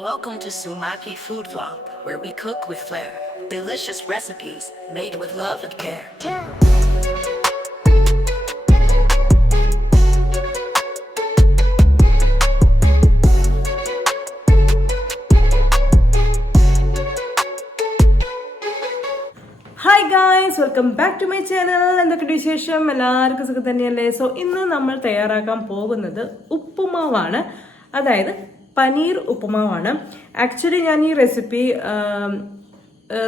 Welcome to Sumaki Food Vlog, where we cook with flair. Delicious recipes made with love and care. Hi guys, welcome back to my channel. എന്തൊക്കെയുണ്ട് വിശേഷം? എല്ലാവർക്കും സുഖം തന്നെയല്ലേ? So ഇന്ന് നമ്മൾ തയ്യാറാക്കാൻ പോകുന്നത് ഉപ്പുമാവാണ്, അതായത് പനീർ ഉപ്പുമാവാണ്. ആക്ച്വലി ഞാൻ ഈ റെസിപ്പി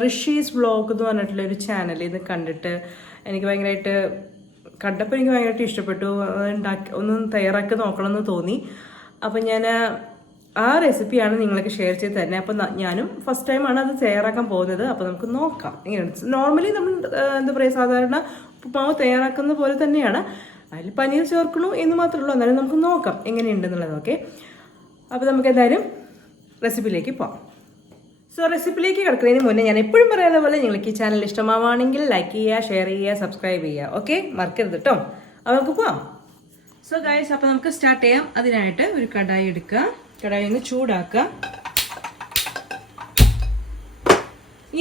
ഋഷീസ് വ്ളോഗ് എന്ന് പറഞ്ഞിട്ടുള്ള ഒരു ചാനലിൽ നിന്ന് കണ്ടിട്ട് എനിക്ക് കണ്ടപ്പോൾ എനിക്ക് ഭയങ്കരമായിട്ട് ഇഷ്ടപ്പെട്ടു. ഒന്ന് തയ്യാറാക്കി നോക്കണമെന്ന് തോന്നി. അപ്പം ഞാൻ ആ റെസിപ്പിയാണ് നിങ്ങൾക്ക് ഷെയർ ചെയ്ത് തരുന്നത്. അപ്പം ഞാനും ഫസ്റ്റ് ടൈമാണ് അത് തയ്യാറാക്കാൻ പോകുന്നത്. അപ്പോൾ നമുക്ക് നോക്കാം എങ്ങനെയാണ്. നോർമലി നമ്മൾ എന്താ പറയുക, സാധാരണ ഉപ്പുമാവ് തയ്യാറാക്കുന്ന പോലെ തന്നെയാണ്. അതിൽ പനീർ ചേർക്കണു എന്ന് മാത്രമേ ഉള്ളൂ. എന്നാലും നമുക്ക് നോക്കാം എങ്ങനെയുണ്ടെന്നുള്ളത്. ഓക്കെ, അപ്പോൾ നമുക്ക് എന്തായാലും റെസിപ്പിയിലേക്ക് പോകാം. സോ റെസിപ്പിയിലേക്ക് കിടക്കുന്നതിന് മുന്നേ ഞാൻ എപ്പോഴും പറയാതെ പോലെ നിങ്ങൾക്ക് ഈ ചാനൽ ഇഷ്ടമാവുകയാണെങ്കിൽ ലൈക്ക് ചെയ്യുക, ഷെയർ ചെയ്യുക, സബ്സ്ക്രൈബ് ചെയ്യുക. ഓക്കെ, മറക്കരുത് കേട്ടോ. അപ്പോൾ നമുക്ക് പോവാം. സോ ഗൈസ്, അപ്പോൾ നമുക്ക് സ്റ്റാർട്ട് ചെയ്യാം. അതിനായിട്ട് ഒരു കടായി എടുക്കുക. കടായി ഒന്ന് ചൂടാക്കുക.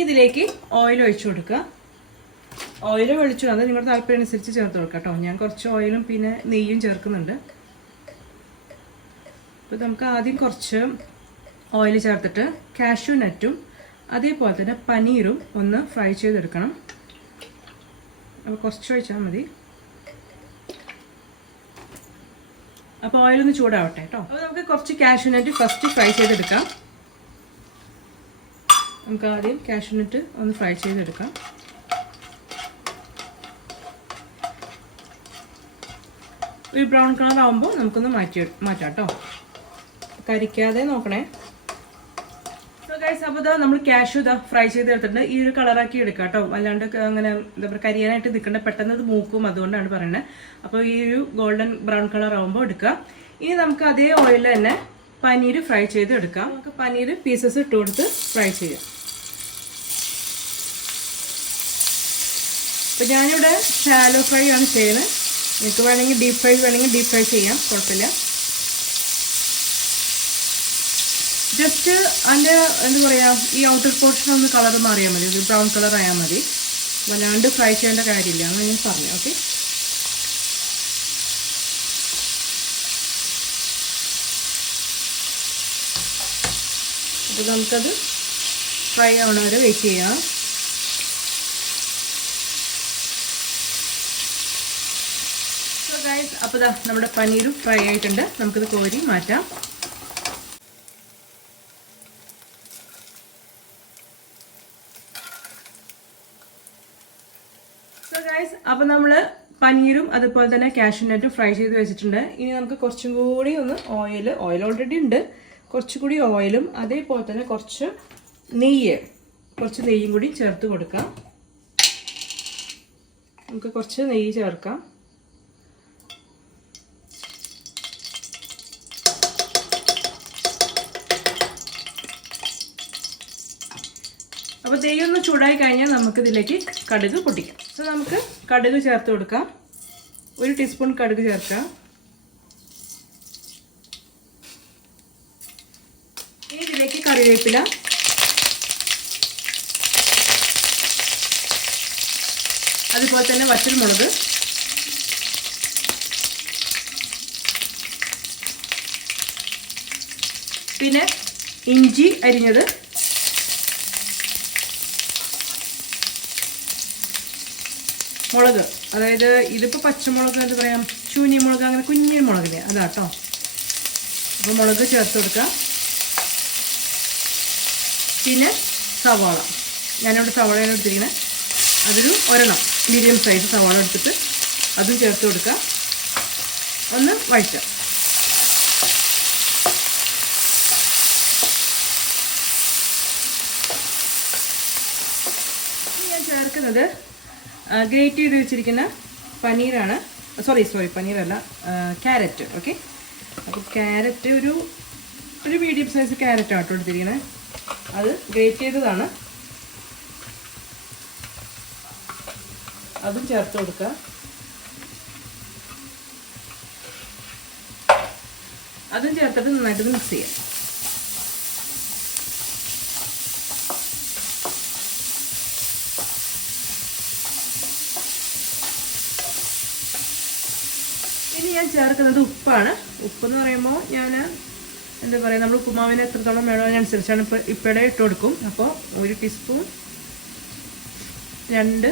ഇതിലേക്ക് ഓയിൽ ഒഴിച്ചു കൊടുക്കുക. ഓയിൽ ഒഴിച്ചു അത് നിങ്ങളുടെ താല്പര്യം അനുസരിച്ച് ചേർത്ത് കൊടുക്കുക കേട്ടോ. ഞാൻ കുറച്ച് ഓയിലും പിന്നെ നെയ്യും ചേർക്കുന്നുണ്ട്. അപ്പോൾ നമുക്ക് ആദ്യം കുറച്ച് ഓയിൽ ചേർത്തിട്ട് കാഷ്യൂ നട്ടും അതേപോലെ തന്നെ പനീറും ഒന്ന് ഫ്രൈ ചെയ്തെടുക്കണം. അപ്പോൾ കുറച്ച് ഒഴിച്ചാൽ മതി. അപ്പോൾ ഓയിലൊന്ന് ചൂടാവട്ടെ കേട്ടോ. അപ്പോൾ നമുക്ക് കുറച്ച് കാഷ്യൂ നട്ട് ഫസ്റ്റ് ഫ്രൈ ചെയ്തെടുക്കാം. നമുക്ക് ആദ്യം കാഷ്യൂ നട്ട് ഒന്ന് ഫ്രൈ ചെയ്തെടുക്കാം. ഒരു ബ്രൗൺ കളർ ആകുമ്പോൾ നമുക്കൊന്ന് മാറ്റാം കേട്ടോ. കരിക്കാതെ നോക്കണേ. സോ ഗൈസ്, അപ്പോൾ നമ്മൾ കാഷ്യൂ ഫ്രൈ ചെയ്തെടുത്തിട്ടുണ്ട്. ഈ ഒരു കളറാക്കി എടുക്കാം കേട്ടോ. അല്ലാണ്ട് അങ്ങനെ എന്താ പറയുക, കരിയാനായിട്ട് നിൽക്കേണ്ട, പെട്ടെന്ന് അത് മൂക്കും, അതുകൊണ്ടാണ് പറയുന്നത്. അപ്പോൾ ഈ ഒരു ഗോൾഡൻ ബ്രൗൺ കളർ ആകുമ്പോൾ എടുക്കുക. ഇനി നമുക്ക് അതേ ഓയിലിൽ തന്നെ പനീർ ഫ്രൈ ചെയ്ത് എടുക്കാം. നമുക്ക് പനീർ പീസസ് ഇട്ട് കൊടുത്ത് ഫ്രൈ ചെയ്യാം. അപ്പോൾ ഞാനിവിടെ ഷാലോ ഫ്രൈ ആണ് ചെയ്യുന്നത്. നിങ്ങൾക്ക് വേണമെങ്കിൽ ഡീപ്പ് ഫ്രൈ ചെയ്യാം, കുഴപ്പമില്ല. ജസ്റ്റ് അതിൻ്റെ എന്താ പറയുക, ഈ ഔട്ടർ പോർഷൻ ഒന്ന് കളർ മാറിയാൽ മതി. ഒരു ബ്രൗൺ കളർ ആയാൽ മതി. വല്ലാണ്ട് ഫ്രൈ ചെയ്യേണ്ട കാര്യമില്ല എന്ന് ഞാൻ പറഞ്ഞു. ഓക്കെ, അപ്പോൾ നമുക്കത് ഫ്രൈ ആവണ വരെ വെയിറ്റ് ചെയ്യാം. സോ ഗൈസ്, അപ്പോൾ നമ്മുടെ പനീരും ഫ്രൈ ആയിട്ടുണ്ട്. നമുക്കത് കോരി മാറ്റാം. സോ ഗൈസ്, അപ്പോൾ നമ്മൾ പനീരും അതുപോലെ തന്നെ കാഷ്യൂ നട്ടും ഫ്രൈ ചെയ്ത് വെച്ചിട്ടുണ്ട്. ഇനി നമുക്ക് കുറച്ചും കൂടി ഒന്ന് ഓയിൽ ഓൾറെഡി ഉണ്ട്. കുറച്ചുകൂടി ഓയിലും അതേപോലെ തന്നെ കുറച്ച് നെയ്യും കൂടി ചേർത്ത് കൊടുക്കാം. നമുക്ക് കുറച്ച് നെയ്യ് ചേർക്കാം. അപ്പോൾ നെയ്യൊന്ന് ചൂടായി കഴിഞ്ഞാൽ നമുക്കിതിലേക്ക് കടുക് പൊട്ടിക്കാം. സോ നമുക്ക് കടുക് ചേർത്ത് കൊടുക്കാം. 1 ടീസ്പൂൺ കടുക് ചേർക്കാം. ഇനി ഇതിലേക്ക് കറിവേപ്പില, അതുപോലെ തന്നെ വറ്റൽമുളക്, പിന്നെ ഇഞ്ചി അരിഞ്ഞത്, മുളക്, അതായത് ഇതിപ്പോൾ പച്ചമുളക്, എന്താ പറയുക, ചൂനി മുളക്, അങ്ങനെ കുഞ്ഞു മുളകില്ലേ, അതാട്ടോ. അപ്പോൾ മുളക് ചേർത്ത് കൊടുക്കുക. പിന്നെ സവാള, ഞാനിവിടെ സവാളയാണ് എടുത്തിരിക്കുന്നത്. അതൊരു ഒരെണ്ണം മീഡിയം സൈസ് സവാള എടുത്തിട്ട് അതും ചേർത്ത് കൊടുക്കുക. ഒന്ന് വഴറ്റുക. ഞാൻ ചേർക്കുന്നത് ഗ്രേറ്റ് ചെയ്ത് വെച്ചിരിക്കുന്ന പനീറാണ്. സോറി പനീറല്ല, ക്യാരറ്റ്. ഓക്കെ, അപ്പോൾ ക്യാരറ്റ് ഒരു മീഡിയം സൈസ് ക്യാരറ്റ് ആട്ടോ എടുത്തിരിക്കുന്നത്. അത് ഗ്രേറ്റ് ചെയ്തതാണ്. അതും ചേർത്ത് കൊടുക്കുക. അതും ചേർത്തിട്ട് നന്നായിട്ട് മിക്സ് ചെയ്യാം. ഞാൻ ചേർക്കുന്നത് ഉപ്പാണ്. ഉപ്പെന്ന് പറയുമ്പോൾ ഞാൻ എന്താ പറയുക, നമ്മൾ ഉപ്പുമാവിന് എത്രത്തോളം വേണോ അതിനനുസരിച്ചാണ് ഇപ്പോഴേ ഇട്ട് കൊടുക്കും. അപ്പോൾ 1 ടീസ്പൂൺ, 2,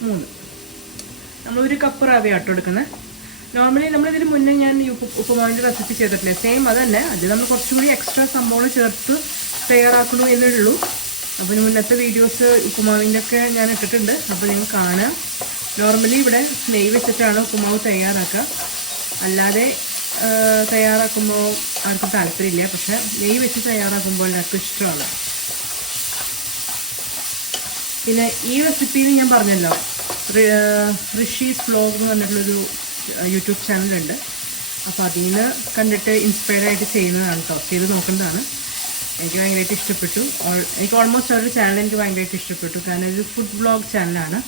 3, നമ്മൾ 1 കപ്പ് റവയാണ് ഇട്ട് കൊടുക്കുന്നത്. നോർമലി നമ്മളിതിന് മുന്നേ ഞാൻ ഉപ്പുമാവിൻ്റെ റെസിപ്പി ചെയ്തിട്ടില്ലേ, സെയിം അത് തന്നെ. അത് നമ്മൾ കുറച്ചും കൂടി എക്സ്ട്രാ സംഭവങ്ങൾ ചേർത്ത് തയ്യാറാക്കണു എന്നുള്ളൂ. അപ്പോൾ മുന്നത്തെ വീഡിയോസ് ഉപ്പുമാവിൻ്റെ ഒക്കെ ഞാൻ ഇട്ടിട്ടുണ്ട്, അപ്പോൾ നിങ്ങൾ കാണാം. നോർമലി ഇവിടെ നെയ്യ് വെച്ചിട്ടാണ് ഉപ്പുമാവ് തയ്യാറാക്കുക. അല്ലാതെ തയ്യാറാക്കുമ്പോൾ ആർക്കും താല്പര്യമില്ല, പക്ഷേ നെയ്യ് വെച്ച് തയ്യാറാക്കുമ്പോൾ എല്ലാവർക്കും ഇഷ്ടമാണ്. പിന്നെ ഈ റെസിപ്പിയിൽ ഞാൻ പറഞ്ഞല്ലോ, ഋഷീസ് വ്ലോഗ് എന്ന് പറഞ്ഞിട്ടുള്ളൊരു യൂട്യൂബ് ചാനലുണ്ട്. അപ്പോൾ അതിൽ നിന്ന് കണ്ടിട്ട് ഇൻസ്പയർഡ് ആയിട്ട് ചെയ്യുന്നതാണ് കേട്ടോ, ചെയ്ത് നോക്കുന്നതാണ്. എനിക്ക് ഭയങ്കരമായിട്ട് ഇഷ്ടപ്പെട്ടു. എനിക്ക് ഓൾമോസ്റ്റ് അവരുടെ ചാനൽ എനിക്ക് ഭയങ്കരമായിട്ട് ഇഷ്ടപ്പെട്ടു. കാരണം ഒരു ഫുഡ് വ്ലോഗ് ചാനലാണ്.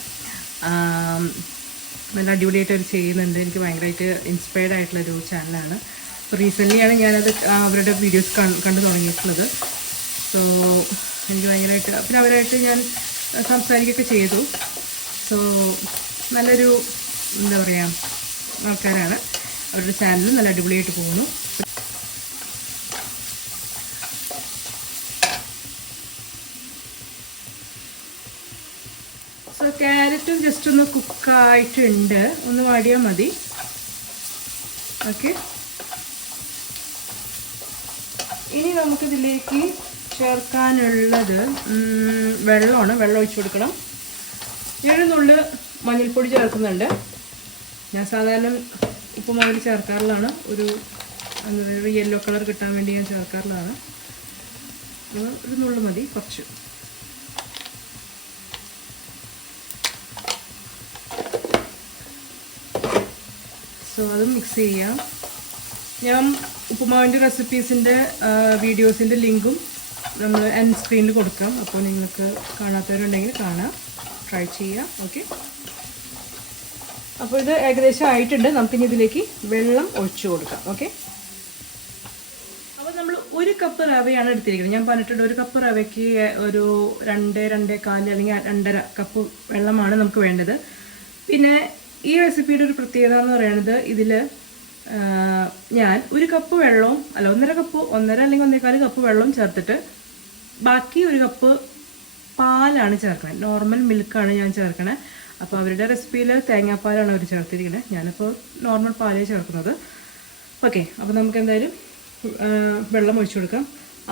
നല്ല അടിപൊളിയായിട്ട് അവർ ചെയ്യുന്നുണ്ട്. എനിക്ക് ഭയങ്കരമായിട്ട് ഇൻസ്പയർഡ് ആയിട്ടുള്ളൊരു ചാനലാണ്. അപ്പോൾ റീസെൻ്റ്ലിയാണ് ഞാനത് അവരുടെ വീഡിയോസ് കണ്ടു തുടങ്ങിയിട്ടുള്ളത്. സോ എനിക്ക് ഭയങ്കരമായിട്ട്, പിന്നെ അവരായിട്ട് ഞാൻ സംസാരിക്കുകയൊക്കെ ചെയ്തു. സോ നല്ലൊരു എന്താ പറയുക ആൾക്കാരാണ്. അവരുടെ ചാനൽ നല്ല അടിപൊളിയായിട്ട് പോകുന്നു. സോ ക്യാരറ്റും ജസ്റ്റ് ഒന്ന് കുക്കായിട്ടുണ്ട്, ഒന്ന് വാടിയാൽ മതി. ഓക്കെ, ഇനി നമുക്കിതിലേക്ക് ചേർക്കാനുള്ളത് വെള്ളമാണ്. വെള്ളം ഒഴിച്ചു കൊടുക്കണം. ഞാനൊരു നുള്ള് മഞ്ഞൾപ്പൊടി ചേർക്കുന്നുണ്ട്. ഞാൻ സാധാരണ ഉപ്പുമാവിൽ ചേർക്കാറുള്ളതാണ്. ഒരു എന്താ പറയുക, ഒരു യെല്ലോ കളർ കിട്ടാൻ വേണ്ടി ഞാൻ ചേർക്കാറുള്ളതാണ്. ഒരു നുള്ള് മതി, കുറച്ച്. സോ അത് മിക്സ് ചെയ്യാം. ഞാൻ ഉപ്പുമാവിൻ്റെ റെസിപ്പീസിൻ്റെ വീഡിയോസിൻ്റെ ലിങ്കും നമ്മൾ എൻഡ് സ്ക്രീനിൽ കൊടുക്കാം. അപ്പോൾ നിങ്ങൾക്ക് കാണാത്തവരുണ്ടെങ്കിൽ കാണാം, ട്രൈ ചെയ്യാം. ഓക്കെ, അപ്പോൾ ഇത് ഏകദേശം ആയിട്ടുണ്ട്. നമുക്കിനി ഇതിലേക്ക് വെള്ളം ഒഴിച്ചു കൊടുക്കാം. ഓക്കെ, അപ്പോൾ നമ്മൾ 1 കപ്പ് റവയാണ് എടുത്തിരിക്കുന്നത്. ഞാൻ പറഞ്ഞിട്ടുണ്ട് 1 കപ്പ് റവയ്ക്ക് ഒരു 2-2.25 അല്ലെങ്കിൽ 2.5 കപ്പ് വെള്ളമാണ് നമുക്ക് വേണ്ടത്. പിന്നെ ഈ റെസിപ്പിയുടെ ഒരു പ്രത്യേകത എന്ന് പറയുന്നത്, ഇതിൽ ഞാൻ 1 കപ്പ് വെള്ളവും അല്ല 1.5 കപ്പ്, 1.5 അല്ലെങ്കിൽ 1.25 കപ്പ് വെള്ളം ചേർത്തിട്ട് ബാക്കി 1 കപ്പ് പാലാണ് ചേർക്കുന്നത്. നോർമൽ മിൽക്കാണ് ഞാൻ ചേർക്കണത്. അപ്പോൾ അവരുടെ റെസിപ്പിയിൽ തേങ്ങാപ്പാലാണ് അവർ ചേർത്തിരിക്കുന്നത്. ഞാനിപ്പോൾ നോർമൽ പാലേ ചേർക്കുന്നത്. ഓക്കെ, അപ്പോൾ നമുക്ക് എന്തായാലും വെള്ളം ഒഴിച്ചു കൊടുക്കാം.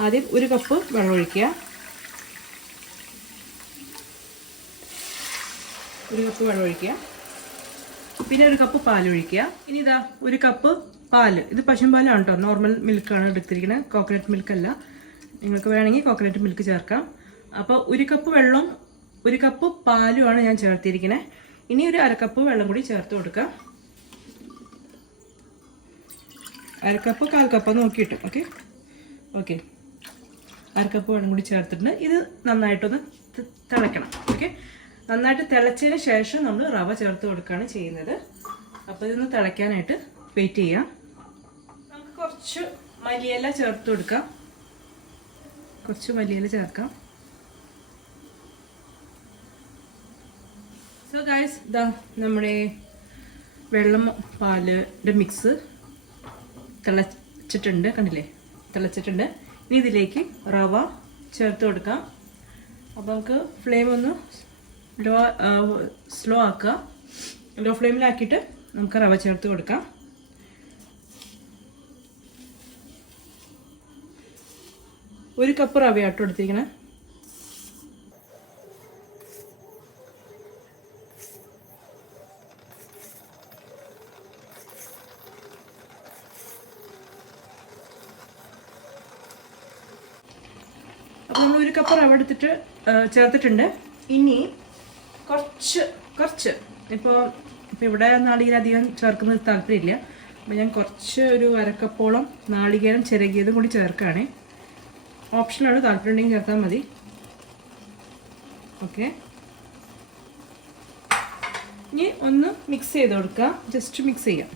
ആദ്യം 1 കപ്പ് വെള്ളം ഒഴിക്കുക. 1 കപ്പ് വെള്ളം ഒഴിക്കുക. പിന്നെ 1 കപ്പ് പാൽ ഒഴിക്കുക. ഇനി ഇതാ 1 കപ്പ് പാല്. ഇത് പശുമ്പാലാണ് കേട്ടോ, നോർമൽ മിൽക്കാണ് എടുത്തിരിക്കുന്നത്, കോക്കനട്ട് മിൽക്കല്ല. നിങ്ങൾക്ക് വേണമെങ്കിൽ കോക്കനട്ട് മിൽക്ക് ചേർക്കാം. അപ്പോൾ 1 കപ്പ് വെള്ളം 1 കപ്പ് പാലുമാണ് ഞാൻ ചേർത്തിരിക്കുന്നത്. ഇനി ഒരു 1/2 കപ്പ് വെള്ളം കൂടി ചേർത്ത് കൊടുക്കാം. 1/2 കപ്പ് 1/4 കപ്പ് നോക്കിയിട്ട്. ഓക്കെ, 1/2 കപ്പ് വെള്ളം കൂടി ചേർത്തിട്ടുണ്ട്. ഇത് നന്നായിട്ടൊന്ന് തിളയ്ക്കണം. ഓക്കെ, നന്നായിട്ട് തിളച്ചതിന് ശേഷം നമ്മൾ റവ ചേർത്ത് കൊടുക്കുകയാണ് ചെയ്യുന്നത്. അപ്പോൾ ഇതൊന്ന് തിളയ്ക്കാനായിട്ട് വെയിറ്റ് ചെയ്യാം. നമുക്ക് കുറച്ച് മല്ലിയില ചേർത്ത് കൊടുക്കാം. കുറച്ച് മല്ലിയില ചേർക്കാം. സോ ഗൈസ്, ഇതാ നമ്മുടെ വെള്ളം പാലിൻ്റെ മിക്സ് തിളച്ചിട്ടുണ്ട്, കണ്ടില്ലേ, തിളച്ചിട്ടുണ്ട്. ഇനി ഇതിലേക്ക് റവ ചേർത്ത് കൊടുക്കാം. അപ്പോൾ നമുക്ക് ഫ്ലെയിം ഒന്ന് സ്ലോ ആക്കുക. ലോ ഫ്ലെയിമിലാക്കിയിട്ട് നമുക്ക് റവ ചേർത്ത് കൊടുക്കാം. ഒരു കപ്പ് റവയാട്ടോ എടുത്തിരിക്കണേ. അപ്പോൾ നമ്മൾ 1 കപ്പ് റവ എടുത്തിട്ട് ചേർത്തിട്ടുണ്ട്. ഇനി കുറച്ച് ഇപ്പോൾ ഇവിടെ നാളികേരം അധികം ചേർക്കുന്നത് താല്പര്യമില്ല. അപ്പോൾ ഞാൻ കുറച്ച് ഒരു 1/2 കപ്പോളം നാളികേരം ചിരകിയതും കൂടി ചേർക്കുകയാണേ. ഓപ്ഷനാണ്, താല്പര്യം ഉണ്ടെങ്കിൽ ചേർത്താൽ മതി. ഓക്കെ, ഇനി ഒന്ന് മിക്സ് ചെയ്ത് കൊടുക്കുക. ജസ്റ്റ് മിക്സ് ചെയ്യാം.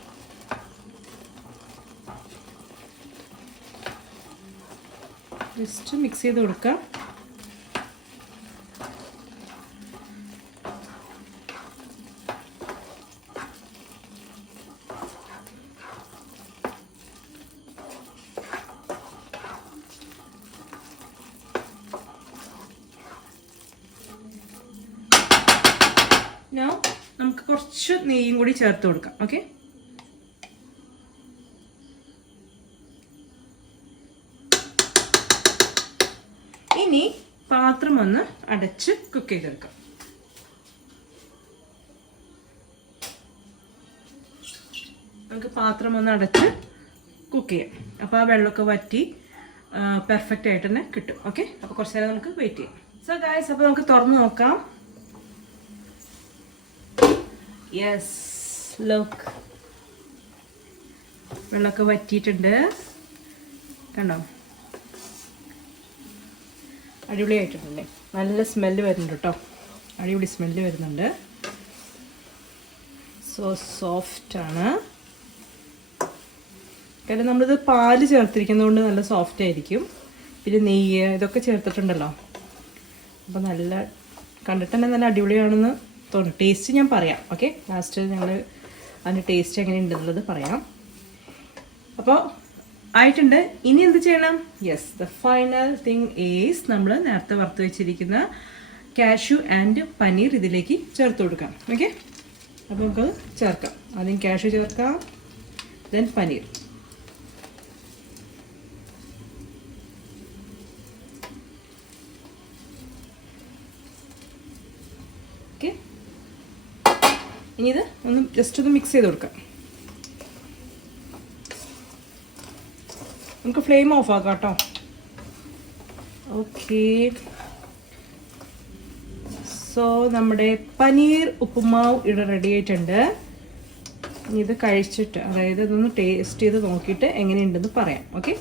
ജസ്റ്റ് മിക്സ് ചെയ്ത് കൊടുക്കുക. നോ നമുക്ക് കുറച്ച് നെയ്യും കൂടി ചേർത്ത് കൊടുക്കാം. ഓക്കെ, ഇനി പാത്രം ഒന്ന് അടച്ച് കുക്ക് ചെയ്തെടുക്കാം. നമുക്ക് പാത്രം ഒന്ന് അടച്ച് കുക്ക് ചെയ്യാം. അപ്പോൾ ആ വെള്ളമൊക്കെ വറ്റി പെർഫെക്റ്റ് ആയിട്ട് തന്നെ കിട്ടും. ഓക്കെ, അപ്പോൾ കുറച്ച് നേരം നമുക്ക് വെയിറ്റ് ചെയ്യാം. സോ ഗായ്സ്, അപ്പോൾ നമുക്ക് തുറന്ന് നോക്കാം. യെസ്, ലുക്ക്, വെള്ളമൊക്കെ വറ്റിയിട്ടുണ്ട്. കണ്ടോ, അടിപൊളിയായിട്ടുണ്ടല്ലേ. നല്ല സ്മെല്ല് വരുന്നുണ്ട് കേട്ടോ, അടിപൊളി സ്മെല്ല് വരുന്നുണ്ട്. സോ സോഫ്റ്റാണ്. കാരണം നമ്മളിത് പാല് ചേർത്തിരിക്കുന്നതുകൊണ്ട് നല്ല സോഫ്റ്റ് ആയിരിക്കും. പിന്നെ നെയ്യ് ഇതൊക്കെ ചേർത്തിട്ടുണ്ടല്ലോ, അപ്പോൾ നല്ല കണ്ടിട്ട് തന്നെ നല്ല അടിപൊളിയാണെന്ന് തോന്നും. ടേസ്റ്റ് ഞാൻ പറയാം. ഓക്കെ, ലാസ്റ്റ് ഞങ്ങൾ അതിൻ്റെ ടേസ്റ്റ് എങ്ങനെയുണ്ടെന്നുള്ളത് പറയാം. അപ്പോൾ ആയിട്ടുണ്ട്. ഇനി എന്ത് ചെയ്യണം? Yes, the final thing is നമ്മൾ നേരത്തെ വറുത്ത് വെച്ചിരിക്കുന്ന കാഷ്യൂ ആൻഡ് പനീർ ഇതിലേക്ക് ചേർത്ത് കൊടുക്കാം. ഓക്കെ, അപ്പോൾ നമുക്ക് ചേർക്കാം. ആദ്യം കാഷ്യൂ ചേർക്കാം, ദെൻ പനീർ. ഓക്കെ, ഇനി ഇത് ഒന്ന് ജസ്റ്റ് ഒന്ന് മിക്സ് ചെയ്ത് കൊടുക്കാം. നമുക്ക് ഫ്ലെയിം ഓഫ് ആക്കാം കേട്ടോ. ഓക്കെ, സോ നമ്മുടെ പനീർ ഉപ്പുമാവ് ഇവിടെ റെഡി ആയിട്ടുണ്ട്. ഇനി ഇത് കഴിച്ചിട്ട്, അതായത് ഇതൊന്ന് ടേസ്റ്റ് ചെയ്ത് നോക്കിയിട്ട് എങ്ങനെയുണ്ടെന്ന് പറയാം. ഓക്കെ,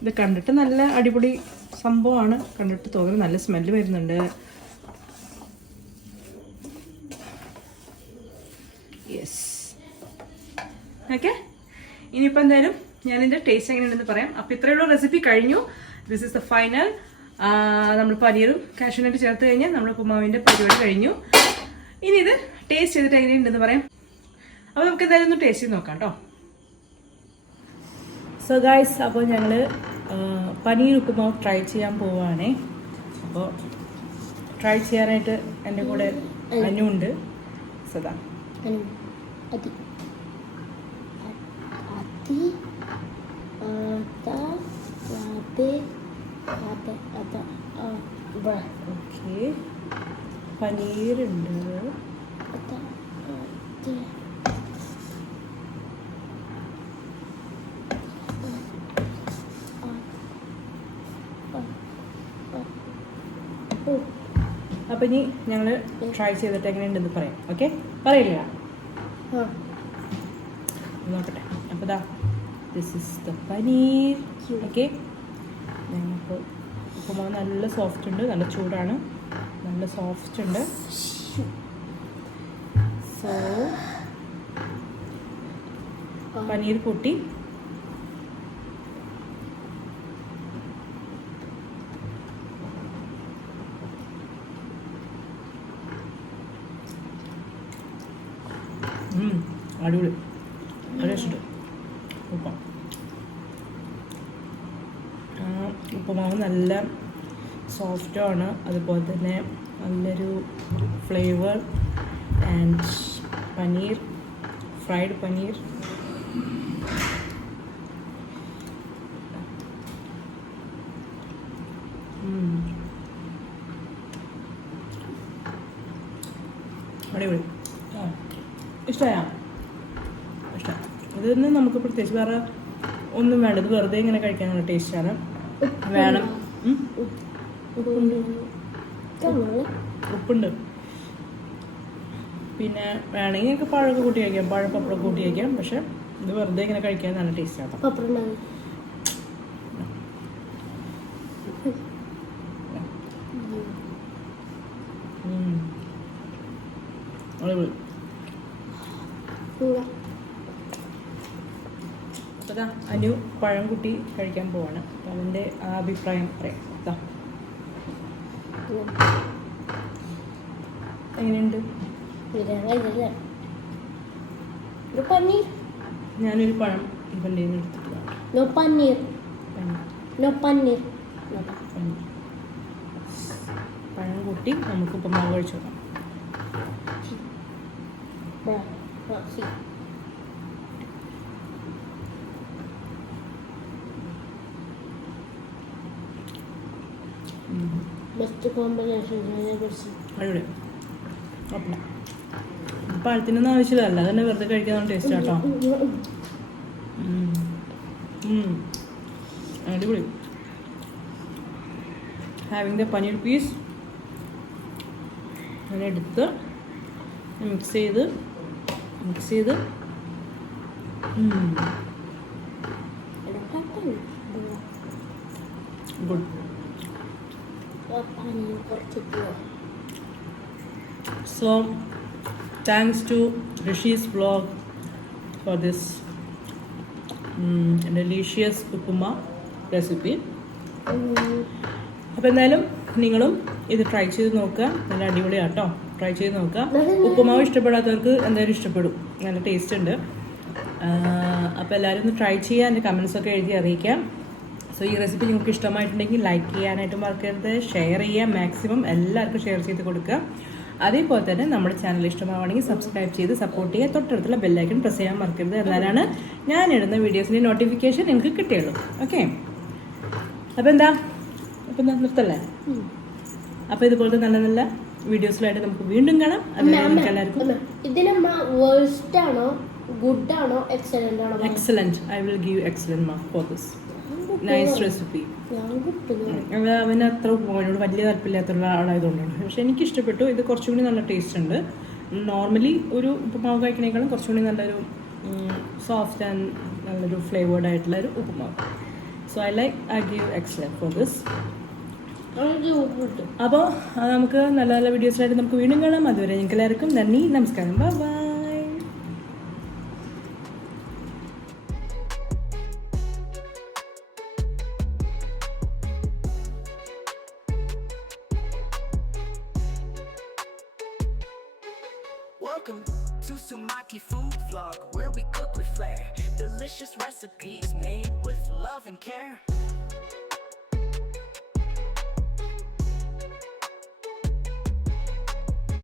ഇത് കണ്ടിട്ട് നല്ല അടിപൊളി സംഭവമാണ്. കണ്ടിട്ട് തോന്നുന്നു നല്ല സ്മെല്ല് വരുന്നുണ്ട്. യെസ്, ഓക്കെ, ഇനിയിപ്പോൾ എന്തായാലും ഞാനിതിൻ്റെ ടേസ്റ്റ് എങ്ങനെയുണ്ടെന്ന് പറയാം. അപ്പോൾ ഇത്രയുള്ള റെസിപ്പി കഴിഞ്ഞു. This is the final. നമ്മൾ പനീറും കാഷ്യൂനട്ട് ചേർത്ത് കഴിഞ്ഞാൽ നമ്മൾ ഉപ്പുമാവിൻ്റെ പരിപാടി കഴിഞ്ഞു. ഇനി ഇത് ടേസ്റ്റ് ചെയ്തിട്ട് എങ്ങനെയുണ്ടെന്ന് പറയാം. അപ്പോൾ നമുക്ക് എന്തായാലും ഒന്ന് ടേസ്റ്റ് ചെയ്ത് നോക്കാം കേട്ടോ. സോ ഗായ്സ്, അപ്പോൾ ഞങ്ങൾ പനീർ ഉപ്പുമാവ് ട്രൈ ചെയ്യാൻ പോവുകയാണേ. അപ്പോൾ ട്രൈ ചെയ്യാനായിട്ട് എൻ്റെ കൂടെ അനുണ്ട്. സദാ ഓക്കെ, പനീറുണ്ട്. അപ്പം ഇനി ഞങ്ങൾ ട്രൈ ചെയ്തിട്ട് എങ്ങനെയുണ്ടെന്ന് പറയാം. ഓക്കെ, പറയില്ല, നോക്കട്ടെ. അപ്പോൾ ദാ this is the paneer. Okay, ഞങ്ങൾക്ക് ഉപ്പുമാവ് നല്ല സോഫ്റ്റ് ഉണ്ട്, നല്ല ചൂടാണ്, നല്ല സോഫ്റ്റ് ഉണ്ട്. സോ പനീർ കൂട്ടി അടിപൊളി, നല്ല ഇഷ്ടം. ഉപ്പുമാവ് നല്ല സോഫ്റ്റുമാണ്, അതുപോലെ തന്നെ നല്ലൊരു flavour. And paneer, fried paneer അടിപൊളി. ഇഷ്ടമായോ? ഇഷ്ടം. ഇതൊന്നും നമുക്ക് പ്രത്യേകിച്ച് വേറെ ഒന്നും വേണ്ട. ഇത് വെറുതെ ഇങ്ങനെ കഴിക്കാനുള്ള ടേസ്റ്റാണ്. വേണം, ഉപ്പുണ്ട്. പിന്നെ വേണമെങ്കിൽ ഞങ്ങൾക്ക് പഴമൊക്കെ കൂട്ടി കഴിക്കാം, പഴം പപ്പടം കൂട്ടി കഴിക്കാം. പക്ഷെ ഇത് വെറുതെ ഇങ്ങനെ കഴിക്കാൻ നല്ല ടേസ്റ്റാണ്. അടിപൊളി. അപ്പോൾ അനു പഴം കൂട്ടി കഴിക്കാൻ പോവാണ്. അപ്പം അതിൻ്റെ ആ അഭിപ്രായം പറയാം. എങ്ങനെയുണ്ട്? ഞാനൊരു പഴം ഇവൻ്റെ എടുത്തിട്ട് പഴം കൂട്ടി നമുക്ക് ഉപ്പുമാവ് കഴിച്ചു നോക്കാം. ബെസ്റ്റ് കോമ്പിനേഷൻ കുറിച്ച് അടിപൊളി കുഴപ്പമില്ല. പഴത്തിനൊന്നും ആവശ്യമില്ല, അതന്നെ വെറുതെ കഴിക്കാൻ ടേസ്റ്റ് കേട്ടോ. അടിപൊളി. ഹാവിങ് ദ പനീർ പീസ് അങ്ങനെ എടുത്ത് മിക്സ് ചെയ്ത് good. So thanks to Rishi's vlog for this delicious upma recipe. അപ്പോൾ എന്തായാലും നിങ്ങളും ഇത് ട്രൈ ചെയ്ത് നോക്കുക, നല്ല അടിപൊളിയാണ് കേട്ടോ. ട്രൈ ചെയ്ത് നോക്കുക. ഉപ്പുമാവ് ഇഷ്ടപ്പെടാത്തവർക്ക് എന്തായാലും ഇഷ്ടപ്പെടും, നല്ല ടേസ്റ്റ് ഉണ്ട്. അപ്പോൾ എല്ലാവരും ഒന്ന് ട്രൈ ചെയ്യുക, എൻ്റെ കമൻസൊക്കെ എഴുതി അറിയിക്കാം. സോ ഈ റെസിപ്പി നിങ്ങൾക്ക് ഇഷ്ടമായിട്ടുണ്ടെങ്കിൽ ലൈക്ക് ചെയ്യാനായിട്ട് മറക്കരുത്, ഷെയർ ചെയ്യുക, മാക്സിമം എല്ലാവർക്കും ഷെയർ ചെയ്ത് കൊടുക്കുക. അതേപോലെ തന്നെ നമ്മുടെ ചാനൽ ഇഷ്ടമാവുകയാണെങ്കിൽ സബ്സ്ക്രൈബ് ചെയ്ത് സപ്പോർട്ട് ചെയ്യുക. തൊട്ടടുത്തുള്ള ബെല്ലൈക്കൺ പ്രസ് ചെയ്യാൻ മറക്കരുത്, എന്നാലാണ് ഞാൻ ഇടുന്ന വീഡിയോസിൻ്റെ നോട്ടിഫിക്കേഷൻ നിങ്ങൾക്ക് കിട്ടുകയുള്ളൂ. ഓക്കെ, അപ്പോൾ എന്താ നിർത്തല്ലേ? അപ്പോൾ ഇതുപോലത്തെ നല്ല നല്ല വീഡിയോസിലായിട്ട് നമുക്ക് വീണ്ടും കാണാം. അതുപോലെ എല്ലാവർക്കും excellent. I will give excellent mark for this nice recipe. അവന് അത്ര ഉപ്പുമാവിനോട് വലിയ താല്പര്യമില്ലാത്തുള്ള ആളായതുകൊണ്ടാണ്, പക്ഷെ എനിക്ക് ഇഷ്ടപ്പെട്ടു. ഇത് കുറച്ചും കൂടി നല്ല ടേസ്റ്റ് ഉണ്ട്. നോർമലി ഒരു ഉപ്പുമാവ് കഴിക്കണേക്കാളും കുറച്ചും കൂടി നല്ലൊരു സോഫ്റ്റ് ആൻഡ് നല്ലൊരു ഫ്ലേവേർഡ് ആയിട്ടുള്ള ഒരു ഉപ്പുമാവ്. So I give excellent for this. അപ്പോൾ നമുക്ക് നല്ല നല്ല വീഡിയോസിലായിട്ട് നമുക്ക് വീണ്ടും കാണാം. അതുവരെ നിങ്ങൾക്ക് എല്ലാവർക്കും നന്ദി, നമസ്കാരം, bye bye. Welcome to Sumaki Food Vlog, where we cook with flair. Delicious recipes made with love and care.